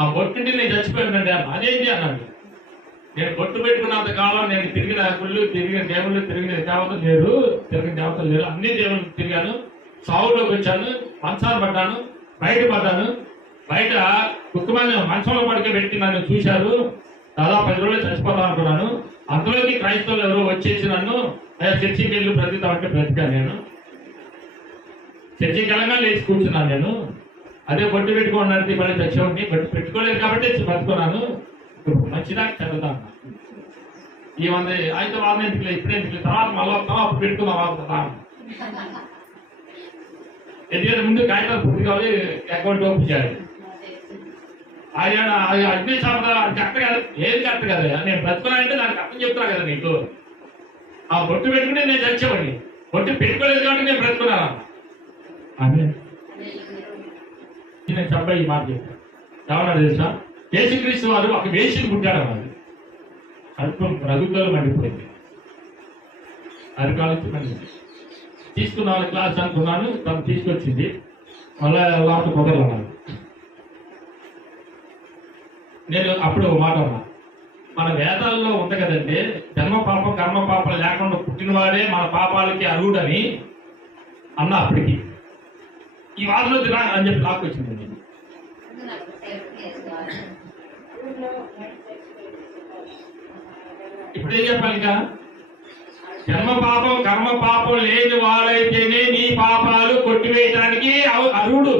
ఆ బొట్టుంటే నేను చచ్చిపోయానండి అన్న. అదేంటి అన్నాడు. నేను బొట్టు పెట్టుకున్నంత కాలం నేను తిరిగిన గుళ్ళు, తిరిగిన దేవుళ్ళు, తిరిగిన దేవతలు లేరు, అన్ని దేవుళ్ళు తిరిగాను. సావులోకి వచ్చాను, మంచాలు పడ్డాను, బయట కుక్కమని మంచంలో పడికే పెట్టి నన్ను చూశారు. దాదాపు 10 రోజులు చచ్చిపోతాను అనుకున్నాను. అందులోకి క్రైస్తవులు ఎవరో వచ్చేసి నన్ను చర్చికి వెళ్ళి బ్రతుకుతామంటే బ్రతికాను. నేను చర్చికి వెళ్ళగా లేచి కూర్చున్నాను. నేను అదే బొట్టు పెట్టుకోండి మళ్ళీ తెచ్చేవాడిని. బొట్టు పెట్టుకోలేదు కాబట్టి బ్రతుకున్నాను. ఇప్పుడు మంచిదాకా చదువుతాను ఈ వంద అయితే వాళ్ళ ఎందుకు ఇప్పుడు ఎందుకు తర్వాత మళ్ళీ వస్తాం అప్పుడు పెట్టుకుందాం ఎందుకంటే ముందు కాగితాలు పూర్తి కావాలి అకౌంట్ ఓపెన్ చేయాలి ఆయన అగ్ని సంపద కరెక్ట్ కదా ఏది కరెక్ట్ కదా నేను బ్రతుకున్నానంటే దానికి అర్థం చెప్తున్నా కదా నీకు ఆ బొట్టు పెట్టుకుంటే నేను చచ్చేవాడిని బొట్టు పెట్టుకోలేదు కాబట్టి నేను బ్రతుకున్నాను అని నేను చెప్పా ఈ మాట చెప్పాను ఏమన్నా తెలుసా యేసుక్రీస్తు వారు ఒక వేషిని పుట్టాడు అన్నది అల్పం రఘుత్వాలు మండిపోయింది అరికాలకి మండిపోయింది తీసుకున్న క్లాస్ అనుకున్నాను తను తీసుకొచ్చింది మళ్ళా లాంటి కుదరలేదు నేను అప్పుడు మాట అన్నా మన వేదాల్లో ఉంది కదండి జన్మ పాపం కర్మ పాపం లేకుండా పుట్టినవాడే మన పాపాలకి అర్హుడని అన్న అప్పటికి ఈ వాదన తినా అని చెప్పి నాకు వచ్చింది ఇప్పుడు ఏం చెప్పాలి ఇంకా జన్మ పాపం కర్మ పాపం లేని వాడైతేనే నీ పాపాలు కొట్టివేయడానికి అర్హుడు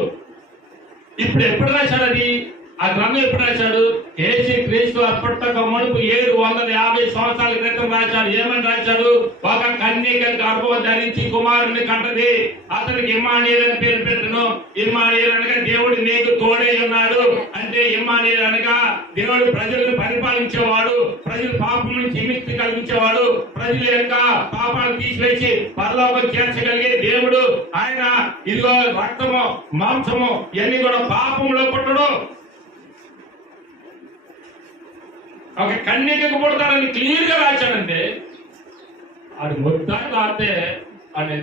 ఇప్పుడు ఎప్పుడు రాశాడు అది ఆ గ్రంథం ఎప్పుడు రాశాడు యేసు క్రీస్తు అప్పటిక మునుపు 750 సంవత్సరాల క్రితం రాశాడు ఏమని రాశాడు ఒక కన్యక గర్భం ధరించి కుమారుని కంటది అతనికి ఇమ్మానుయేలు అని పేరు పెట్టను ఇమ్మానుయేలు అనగా దేవుడు నీకు తోడై ఉన్నాడు అంటే ఇమ్మానుయేలు అనగా దేవుడు ప్రజలను పరిపాలించేవాడు ప్రజలు పాపం నుంచి విముక్తి కలిగించేవాడు ప్రజల యొక్క పాపాలు తీసివేసి పరలోకం చేర్చగలిగే దేవుడు ఆయన ఇదిగో రక్తము మాంసము ఇవన్నీ కూడా పాపంలో పుట్టడు ఒక కన్యకకు పుడతారని క్లియర్ గా రాశాడంటే అది మొత్తాన్ని రాస్తే అని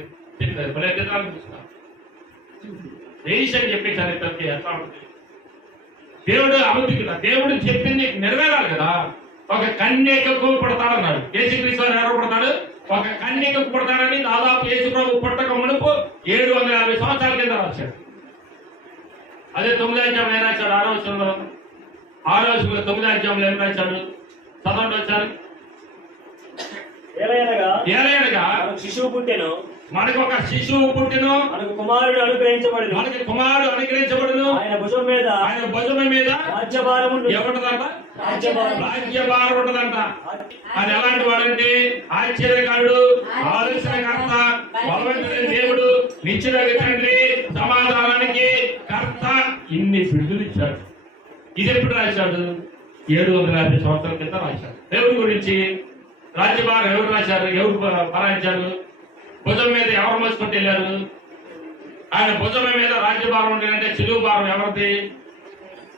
వేష్ అని చెప్పేసారు ఇతనికి ఎట్లా ఉంటుంది దేవుడు అబద్ధికుడు దేవుడు చెప్పింది నెరవేరాలి కదా ఒక కన్యకకు పుడతాడన్నాడు యేసుక్రీస్తు వారు ఎవరు పుడతాడు ఒక కన్యకకు పుడతాడని దాదాపు యేసు ప్రభు పుట్టక మునుపు 750 సంవత్సరాల కింద రాశాడు అదే 9వ అధ్యాయం ఏం రాశాడు 6వ వచనంలో 9వ అధ్యాయంలో ఏం రాశాడు చదవండి వచ్చారు ఏలయనగా శిశువు పుట్టెను మనకు ఒక శిశువు పుట్టెను మనకు కుమారుడు అనుగ్రహించబడును మనకి కుమారుడు అనుగ్రహించబడును ఆయన భుజం మీద రాజ్యభారం ఏముంటదంట రాజ్యభారం ఉంటదంట అది ఎలాంటి వాడంటే ఆశ్చర్యకారుడు ఆలోచనకర్త బలవంతుడైన దేవుడు నిత్యుడ తండ్రి సమాధానానికి కర్త ఇన్ని బిడుదలు ఇచ్చాడు ఇది ఎప్పుడు రాశాడు 750 సంవత్సరాల క్రితం రాశాడు దేవుడి గురించి రాజ్యభారం ఎవరు రాశారు ఎవరు పరాయించారు భుజం మీద ఎవరు మోసుకుంటూ వెళ్ళారు ఆయన భుజం మీద రాజ్యభారం ఉండాలంటే చెలువు భారం ఎవరిది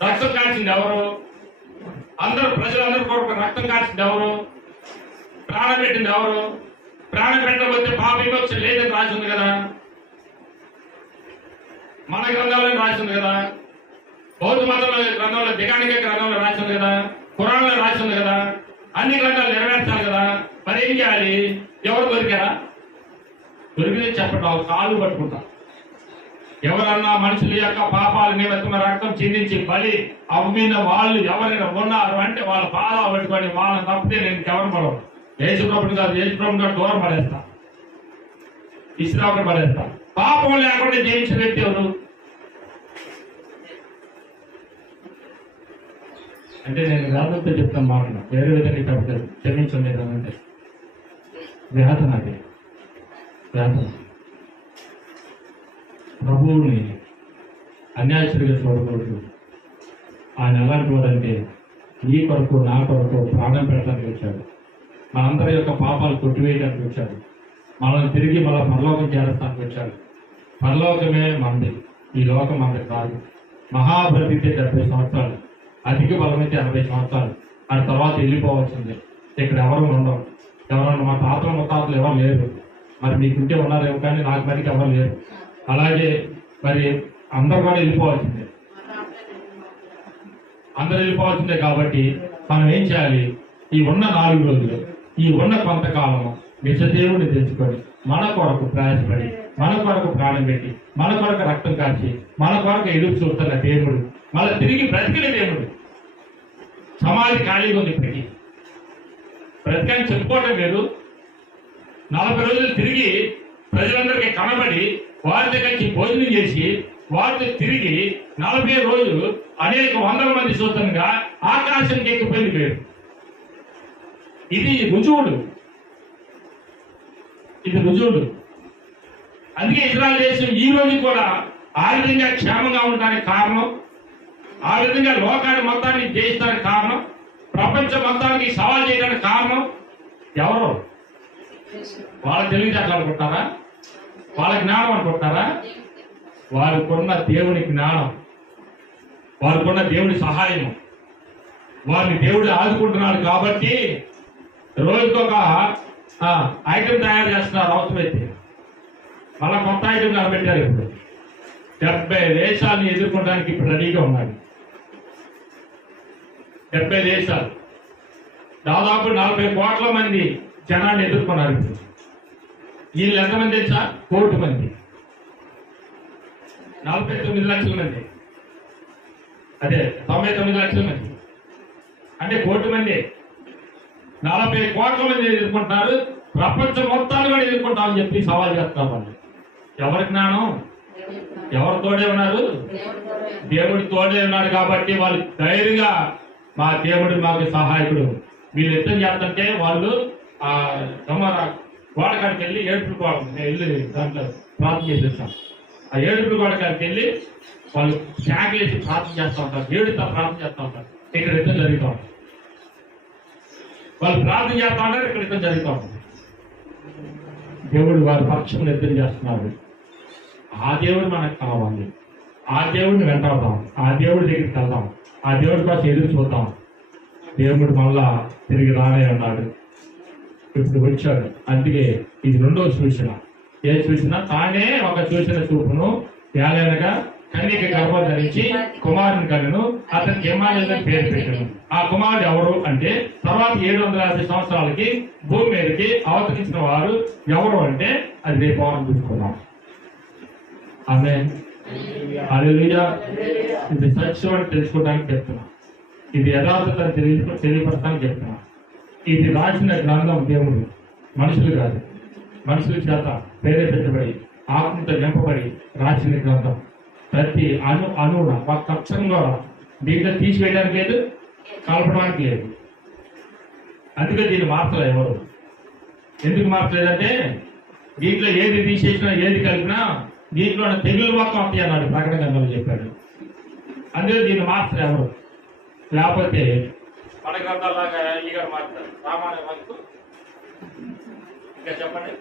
రక్తం కాల్చింది ఎవరు అందరూ ప్రజలందరూ కొరకు రక్తం కాల్చింది ఎవరు ప్రాణం పెట్టింది ఎవరు ప్రాణం పెట్టకపోతే పాప విమోచన లేదని రాసి ఉంది కదా మన గ్రంథాలను రాసి ఉంది కదా బౌద్ధ మతంలో గ్రంథంలో దిగానిక గ్రంథంలో రాసి ఉంది కదా ఖురాన్లో రాసి ఉంది కదా అన్ని గ్రంథాలు నెరవేర్చాలి కదా మరి ఏం చేయాలి ఎవరు దొరికారా దొరికితే చెప్పండి కాళ్ళు పట్టుకుంటా ఎవరన్నా మనుషుల యొక్క పాపాలు నిమిత్తమైన రక్తం చిందించి బలి అమ్మిన వాళ్ళు ఎవరైనా ఉన్నారు అంటే వాళ్ళ పాలా పట్టుకొని వాళ్ళని తప్పితే నేను ఎవరు పడవు యేసుప్రభుని కాదు యేసుప్రభుని కాదు దూరం పడేస్తా ఇస్రాకుని పడేస్తా పాపం లేకుండా జీవించిన వ్యక్తి ఎవరు అంటే నేను వేదంతో చెప్తాను మాట్లాడు వేరే విధంగా చెప్పలేదు క్షమించండి అంటే వేదన అది వేదన ప్రభువుని అన్యాయస్తుడిగా చూడకూడదు ఆయన ఎలాంటి వాడంటే ఈ కొరకు నా కొరకు ప్రాణం పెట్టడానికి వచ్చాడు మనందరి యొక్క పాపాలు కొట్టివేయడానికి వచ్చాడు మనల్ని తిరిగి మళ్ళీ పరలోకం చేరడానికి వచ్చాడు పరలోకమే మంది ఈ లోకం మనది కాదు మహాబ్రతికి 70 సంవత్సరాలు అధిక బలమైతే 80 సంవత్సరాలు ఆ తర్వాత వెళ్ళిపోవాల్సిందే ఇక్కడ ఎవరు ఉండవు ఎవరన్నా మా తాతలు ముత్తాతలు ఎవరు లేరు మరి మీకుంటే ఉన్నారేమో కానీ నాకు మరికి ఎవరు లేరు అలాగే మరి అందరూ కూడా వెళ్ళిపోవాల్సిందే అందరూ వెళ్ళిపోవాల్సిందే కాబట్టి మనం ఏం చేయాలి ఈ ఉన్న 4 రోజులు ఈ ఉన్న కొంతకాలము నిజదేవుని తెచ్చుకొని మన కొరకు ప్రయాసపడి మన కొరకు ప్రాణం పెట్టి మన కొరకు రక్తం కాచి మన కొరకు ఎదురు చూస్తున్న దేవుడు మళ్ళీ తిరిగి బ్రతికిన దేవుడు సమాధి ఖాళీగా ఉంది ఇప్పటికీ బ్రతికని చెప్పుకోవటం వేరు 40 రోజులు తిరిగి ప్రజలందరికీ కనబడి వారి దగ్గరికి భోజనం చేసి వారితో తిరిగి 40 రోజులు అనేక వందల మంది సూత్రంగా ఆకాశానికి ఎక్కిపోయింది పేరు. ఇది రుజువులు, ఇది రుజువులు. అందుకే ఇజ్రాయెల్ దేశం ఈ రోజు కూడా ఆ విధంగా క్షేమంగా ఉండడానికి కారణం, ఆ విధంగా లోకాన్ని మొత్తాన్ని జయించడానికి కారణం, ప్రపంచం మొత్తానికి సవాల్ చేయడానికి కారణం ఎవరు? వాళ్ళ తెలివితేటలు అనుకుంటారా? వాళ్ళ జ్ఞానం అనుకుంటారా? వారికున్న దేవుని జ్ఞానం, వారికున్న దేవుని సహాయం, వారిని దేవుడు ఆదుకుంటున్నాడు. కాబట్టి రోజుకొక ఐటమ్ తయారు చేస్తున్నారు. అవసరమైతే మళ్ళా కొత్త ఐటమ్ కనిపెట్టారు. ఇప్పుడు 70 దేశాలను ఎదుర్కొనడానికి ఇప్పుడు రెడీగా ఉన్నాడు. 70 దేశాలు, దాదాపు 40 కోట్ల మంది జనాన్ని ఎదుర్కొన్నారు. ఇప్పుడు వీళ్ళు ఎంతమంది తెలుసా? 1 కోటి మంది, 49 లక్షల మంది, అదే 99 లక్షల మంది, అంటే 1 కోటి మంది. 40 కోట్ల మంది ఎదుర్కొంటున్నారు. ప్రపంచం మొత్తాన్ని కూడా ఎదుర్కొంటామని చెప్పి సవాల్ చేస్తున్నారు. వాళ్ళు ఎవరి జ్ఞానం? ఎవరు తోడే ఉన్నారు? దేవుడి తోడే ఉన్నాడు. కాబట్టి వాళ్ళు ధైర్యంగా మా దేవుడు మాకు సహాయకుడు. వీళ్ళు ఎత్తం చేస్తుంటే వాళ్ళు ఆ గోడకాడికి వెళ్ళి ఏడుపులు వెళ్ళి దాంట్లో ప్రార్థన చేసేస్తాం. ఆ ఏడుపులు గోడకాడికి వెళ్ళి వాళ్ళు శాఖలేసి ప్రార్థన చేస్తూ ఉంటారు, ఏడుతా ప్రార్థన చేస్తూ ఉంటారు. ఇక్కడ యుద్ధం జరుగుతూ ఉంటుంది. వాళ్ళు ప్రార్థన చేస్తూ ఉంటారు, ఇక్కడ యుద్ధం జరుగుతూ ఉంటుంది. దేవుడు వారి పక్షం యుద్ధం చేస్తున్నాడు. ఆ దేవుడు మనకు కావాలి. ఆ దేవుడిని వెంటాడదాం, ఆ దేవుడి దగ్గరికి వెళ్దాం, ఆ దేవుడి కోసం ఎదురు చూద్దాం. దేవుడు మళ్ళా తిరిగి రానే ఉన్నాడు, ఇప్పుడు వచ్చాడు. అందుకే ఇది 2వ సూచన. ఏ సూచన? తానే ఒక సూచన చూపును ఏలైనగా కన్యక గర్భం ధరించి కుమారుని కన్నును, అతనికి ఇమ్మానుయేలు అని పేరు పెట్టాను. ఆ కుమారుడు ఎవరు అంటే తర్వాత 750 సంవత్సరాలకి భూమి మీదకి అవతరించిన వారు ఎవరు అంటే అది రేపు వారం చూసుకున్నాం. ఆమేన్, హల్లెలూయా. ఇది సత్యం అని తెలుసుకోవడానికి చెప్తున్నా, ఇది యథార్థతను తెలియపడటానికి చెప్తున్నా. ఇది రాసిన గ్రంథం దేవుడు, మనుషులు కాదు. మనుషుల చేత ప్రేరేపించబడి ఆత్మతో నింపబడి రాసిన గ్రంథం. ప్రతి అణువున ఒక అక్షరం కూడా దీంట్లో తీసివేయడానికి లేదు, కలపడానికి లేదు. అందుకే దీన్ని మార్చలేదు ఎవరు. ఎందుకు మార్చలేదంటే దీంట్లో ఏది తీసేసినా ఏది కలిపినా దీంట్లో తెగులు మొత్తం వస్తాయి అన్నాడు ప్రకటన గ్రంథంలో చెప్పాడు. అందుకే దీన్ని మార్చలేదు ఎవరు. లేకపోతే మన గ్రంథాలాగా ఈ గారు మారుతారు. రామాయణ వరకు ఇంకా చెప్పండి,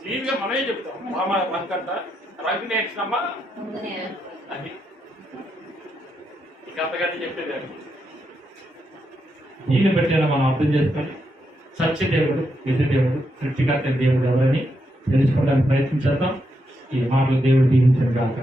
క్లీన్గా మనమే చెప్తాం. రామాయణ వంకంట రవి నేర్చినమ్మా అది ఇక అంతగానే చెప్పేది. దీన్ని పెట్టేలా మనం అర్థం చేసుకొని సత్యదేవుడు, నిజదేవుడు, సృష్టికర్త దేవుడు ఎవరని తెలుసుకోవడానికి ప్రయత్నించేద్దాం. ఈ మాటలు దేవుడు దీవించను కాక.